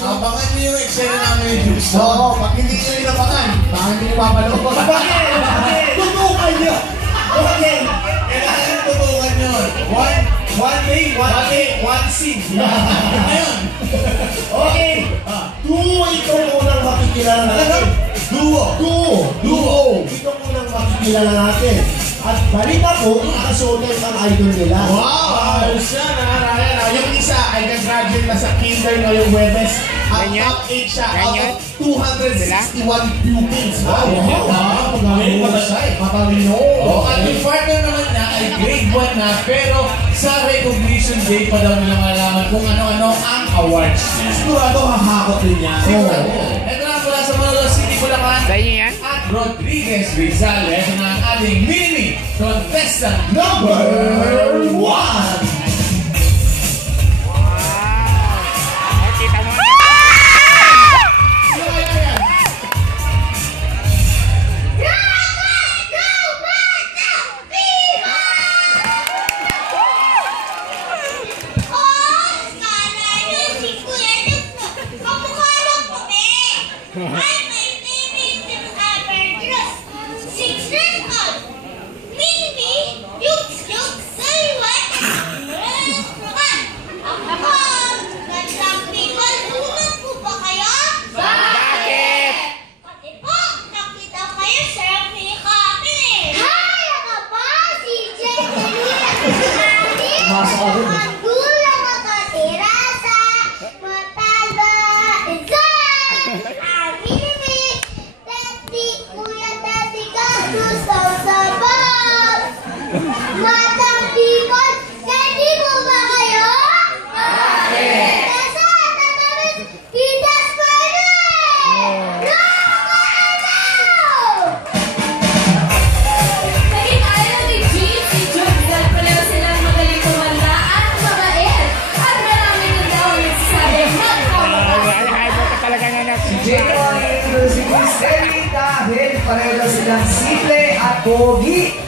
Abangan niyo yung eksena namin ni Juice. Oo, pag hindi nyo inabangan, baka hindi nyo mapanood. Bakit? Tutukan nyo! Okay! Kailangan tutukan yun. One day, one scene. Ngayon. Okay! Duo ito munang makikilala natin. Duo! Ito munang makikilala natin. At balita ko, nakasuotin ang idol nila. Wow! Ayos yan, Ryan. Yung isa ay nag-graduate na sa kinder ngayong Webes. At top 8 siya out of 261 pupils. Wow! Matalino. At yung partner naman na ay grade 1 na, pero sa recognition day pa daw nila malaman kung ano-ano ang awards niya. Sigurado hahakot din yan. Ito na pala sa Malolos City, Bulacan. Sa inyo yan? At Rodriguez Rizal. Ito na ang ating mini contestant number 1. Pareho daw silang simple at pogi.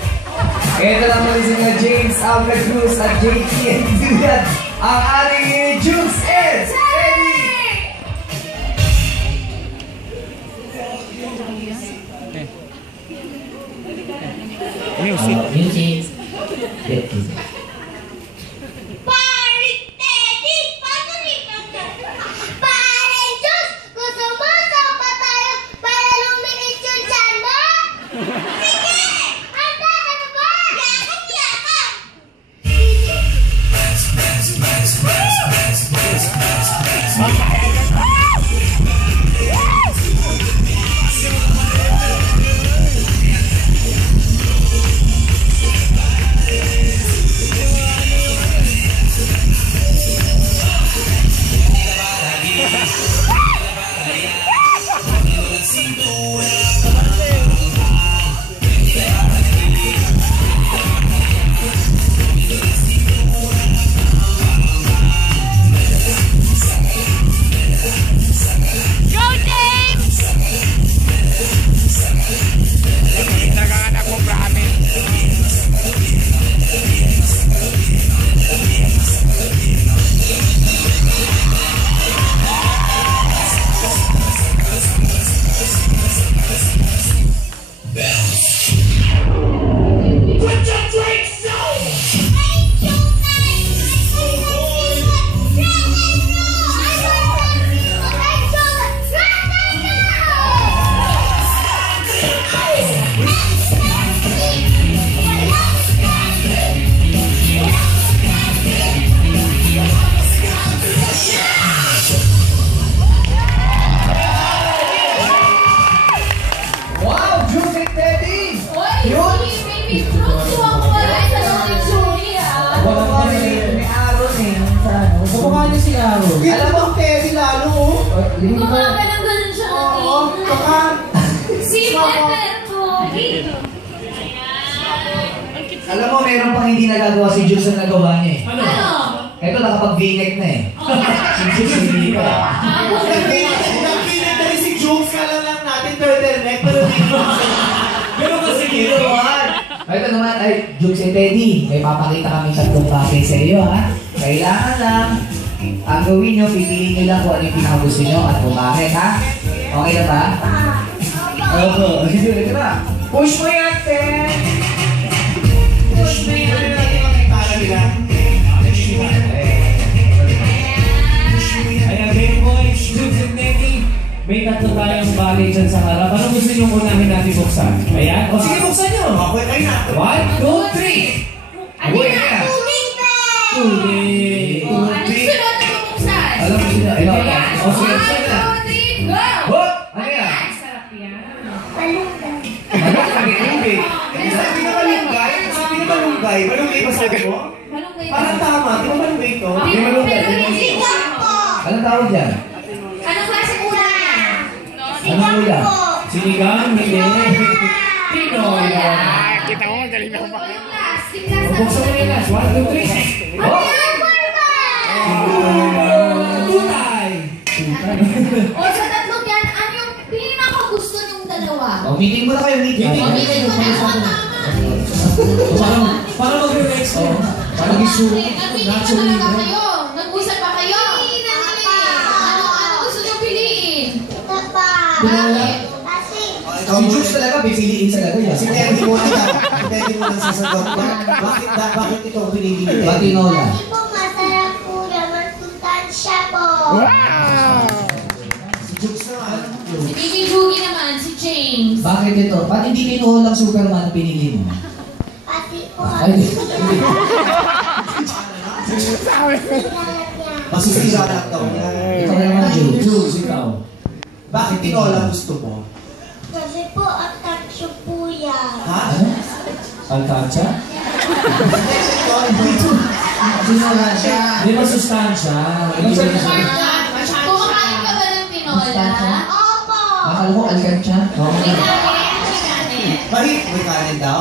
Ito lang muli sila James Abra Cruz at JT and Duyan. Ang ating Juice is ready! Music. Alam mo, Teddy lalo. Kumaka lang ganun siya. Oo, baka. Simple pero pogi. Alam mo, meron pang hindi nagagawa si Jules na nagawa niya eh. Ano? Ito, nakapag-v-neck na eh. Si Jules hindi pa. Nag-v-neck na rin si Jules, kala lang natin turtleneck, pero hindi pero kasi ginawa. Ito naman ay Jules and Teddy. May papakita kami tatlong bagay sa iyo ha. Kailangan lang Ang gawin nyo, pipiliin nyo lang kung ano yung pinakagusto nyo at kung bakit, ha? Okay na ba? Opo. Sige, ito na. Push mo yan, Ten! Push mo yan! Ayan, Game Boys, Jules and Neki. May tatlo tayong bagay dyan sa harap. Ano gusto nyo unahin natin buksan? Ayan. O sige, buksan nyo. Okay, kayo na. 1, 2, 3. Ano na? Tubig na! Tubig. Oh, ano sunod na bubuksan? Alam mo sila. Ito. Ayan. O, sige, 1, buksan na. 2, 3, go! Hop! Ano yan? Ay, sarap yan. Ano? Sabi tubig. Sa pinakamalunggay, malunggay ba sabi mo? Malunggay ba? Parang tama, di ba malunggay ito? Di malunggay. Anong tawag dyan? Anong klase ulam yan? Anong ulam? Sinigang, hindi. Tinola. Kita mo, galing na ba? Plastic na sa... Buksan mo yung last. 1, 2, 3. Ano yan, Barba? Tutay. O sa tatlong yan, ano yung pinakagusto niyong dalawa? O, meeting mo na kayo, meeting. Pamilin ko na ako tama. Para mag-relax ko. Parang isu. Nag-meeting ba talaga kayo? Nag-usap ba kayo? Ano gusto niyong piliin? Bakit? Si Jukes talaga, pipiliin talaga yan. Si Teddy mo na Teddy mo nang sasagot. Bakit ito ang pinili ni Teddy? Patinola. Kasi po masarap po naman sustansya po. Si Jukes naman. Si Bibi Boogie naman, si James. Bakit ito? Ba't hindi tinuhol ang Superman ang pinili mo? Kasi po Ay, Masisira lang daw niya. ikaw naman, Jukes. Jules, ikaw. Bakit tinola gusto mo? Kasi po ang tansyo po yan. Ha? Ano? Alkansya? Tinola siya. Di ba sustansya? Kumakain ka ba ng tinola? Opo! Akala ko alkansya. May kanin? May kanin? Bakit? May kanin daw?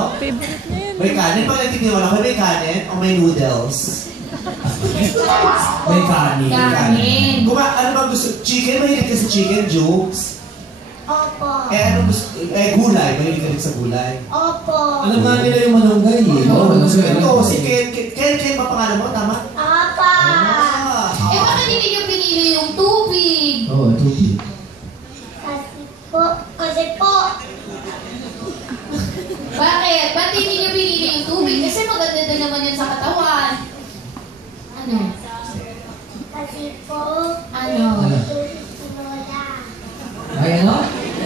May kanin? Pag nagtitinola ko, may kanin o may noodles? May kanin. Kanin. Ano ba gusto? Chicken? Mahilig ka sa chicken, Jukes? Opo! Ano gusto? Gulay. Mahilig ka rin sa gulay. Opo! Alam nga nila yung malunggay eh. Oo, malunggay. Ito, si Ken pa pangalan mo, tama? Opo! Eh bakit hindi niyo pinili yung tubig? Oo, tubig. Kasi po, Bakit? Ba't hindi niyo pinili yung tubig? Kasi maganda din naman yan sa katawan. Ano? kasi po, Ano? tinola. Ay, ano?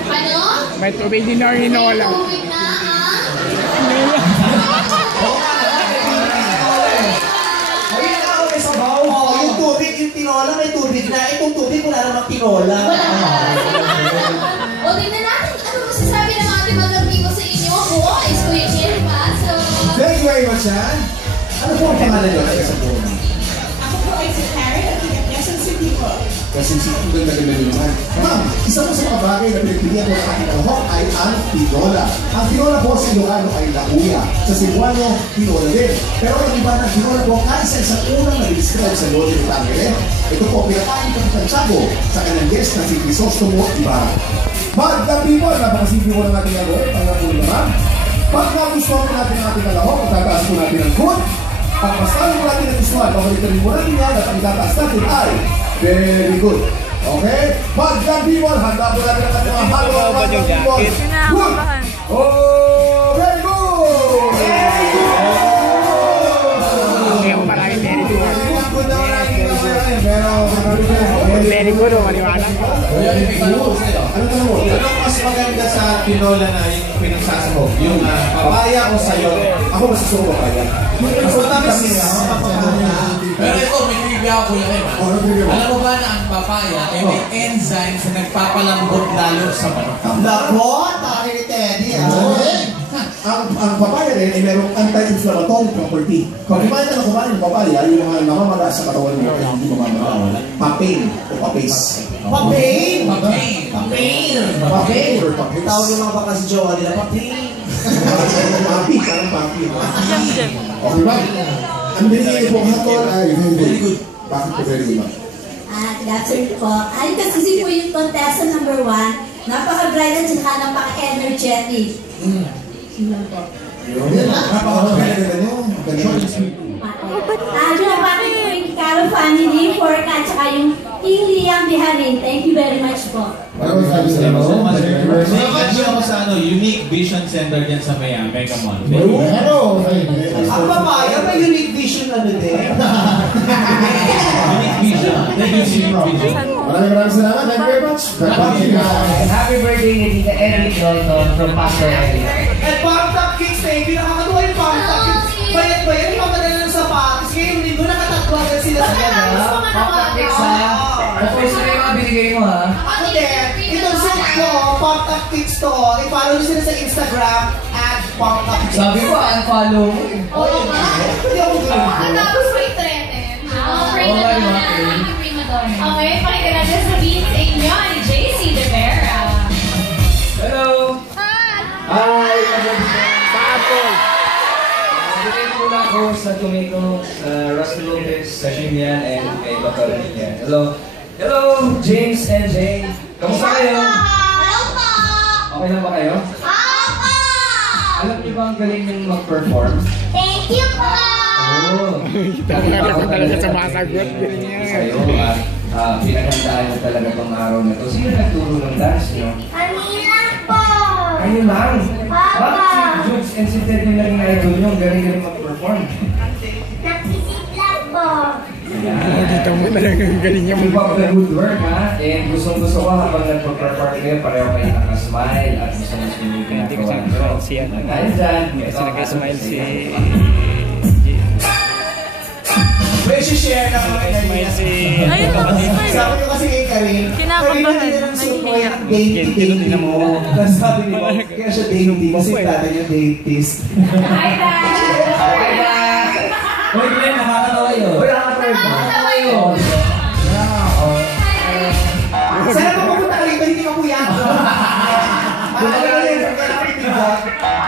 Ano? May tubig din na May hinola. tubig na, ha? Ayun na ako, may sabaw. Oo, yung tubig, yung tinola, may tubig na. Itong tubig, wala namang tinola. Wala ka. O, tingnan natin. Ano masasabi ng mga timag-amigo sa inyo? Boys, Kuya Jen, so... Thank you very much, Ann. Ano po ang pangalan nyo? Sa buong? Ako po ay si Karen at Quezon City po. Kasi si Tugay na ganda naman. Ma'am, isa po sa mga bagay na pinagpilihan ko sa aking alahok ay ang tinola. Ang tinola po sa Ilocano ay lahuya. Sa Cebuano, tinola din. Pero ang iba ng tinola po ay isa unang nag-describe sa Lodi ng Tangere. Ito po pinakain ng Santiago sa kanyang guest na si Crisostomo Ibarra. Magda people, napakasimple po lang natin gagawin. Pangalan po naman. Pag nagustuhan po natin ang ating alahok, tataas po natin ang good. Pag masabi po natin ang gustuhan, pabalitin po natin yan at ang itataas natin ay very good. Okay? Magda people, handa po natin ang ating mga halo. Magda people. Good. Oh, very good! Very good! Hindi ako marami very good. Good naman natin yung mga pero Very good, maniwala. ano tanong mo? Anong mas maganda sa tinola na yung pinagsasabog? Yung papaya o sayote? Ako masusuko pa yan. Mas matamis. Pero ito, may trivia ako kuya Kim. Oh, ano trivia mo? Alam mo ba na ang papaya ay may enzymes na nagpapalambot lalo sa manok? Lakot! Taki ni Teddy, Ang papaya rin ay merong anti-inflammatory property. Pag kumain ka ng kumain ng papaya, yung mga namamala sa katawan mo ay hindi mamamala. Papain o papais. Papain! Papain! Papain! Papain or papais. Tawag yung mga baka si Jowa nila, papain! Papi, parang papi. Okay ba? Ang binigay niyo po hatol ay very good. Bakit po very good ba? Good afternoon po. Ay, kasi po yung contestant number 1. Napaka-bright at saka napaka-energetic. Yun lang po. Napakaganda nyo. Ganda. Binabati po yung Carol Pablo family, Forca, at saka yung King Liam Biharin. Thank you very much po. Maraming salamat. Nakabatch ako sa Unique Vision Center dyan sa Mega Mall. Ang papaya, may unique vision din. Unique Vision. Maraming salamat. Thank you very much. Happy birthday ni Tita Eric Lolton from Pastor Eric. At Pump Top Kicks, baby. Nakakatuwa yung Pump Top Kicks. Bayat ba yan? Yung mamadala ng sapatos. Ngayon, linggo nakatatwagan sila sa gano'n. Pump Top Kicks ha. Of course, na yung mga binigay mo ha. Itong set ko, Pump Top Kicks to. I-follow nyo sila sa Instagram at Pump Top Kicks. Sabi ko, unfollow mo. Oo nga. Hindi ako ganun. Ang tapos may threaten. Pray na doon na. Pray na doon. Okay, pakinggan natin sabihin sa inyo ni JC De Vera. Hello! Hi! Paapol! Nagiging muna ako sa Tomato, sa Rusty Lopez, sa Shimian, and kay Dr. Ninya. Hello! Hello, James and Jane. Kamusta kayo? Hello po! Okay lang ba kayo? Opo! Alam niyo ba ang galing yung mag-perform? Thank you po! Oo! Talaga ko talaga sumasagot. Sa'yo at pinaghandaan niyo talaga tong araw na to. Sino nagturo ng dance niyo? Kami lang po! Kayo lang! Papa! Bakit si Jules and si Ted yung naging idol niyo? Ang galing-galing mag-perform. Nag-isip lang po! Dito mo talaga ang galing niya Keep up the good work, ha? And gustong-gusto ko habang nagpa-perform kayo, pareho kayo nakasmile at gusto-gusto nyo yung pinagawa nyo. Dahil dyan, Kasi nag-smile si... May share na kami kanina. Ayun na, Sabi ko kasi kay Karin, Kinakabahan, Karin, hindi na suot mo yung dainty mo. Tapos sabi niya, kaya siya dainty kasi tatay niya dainties. Hi, Dad! okay na! Uy, Glenn, nakakatawa yun. Uy, Nakakatawa yun. Sana pa pupunta ka rito, hindi ka kuyan. Alam mo yun, kailangan itigot.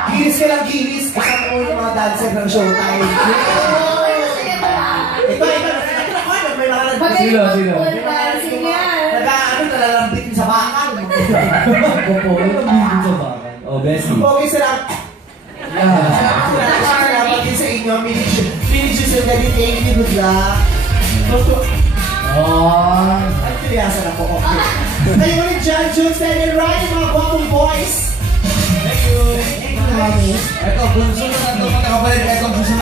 Ginis ka lang ginis, kasama mo yung mga dancer ng showtime. Ito, may mga Sino? nalalambitin sa bakal. Opo, ito ang bigod sa bakan. Oh, Bessie. Okay, salamat. Salamat din sa inyo. Finish yung sandali. Thank you, good luck. At piliyasan ako. Okay. Kayo ulit dyan, Jules, Daniel, Ryan, mga gwapong boys. Thank you. Thank you, Ryan. Ito, bunso na ito. Magkakapalit. Ito, bunso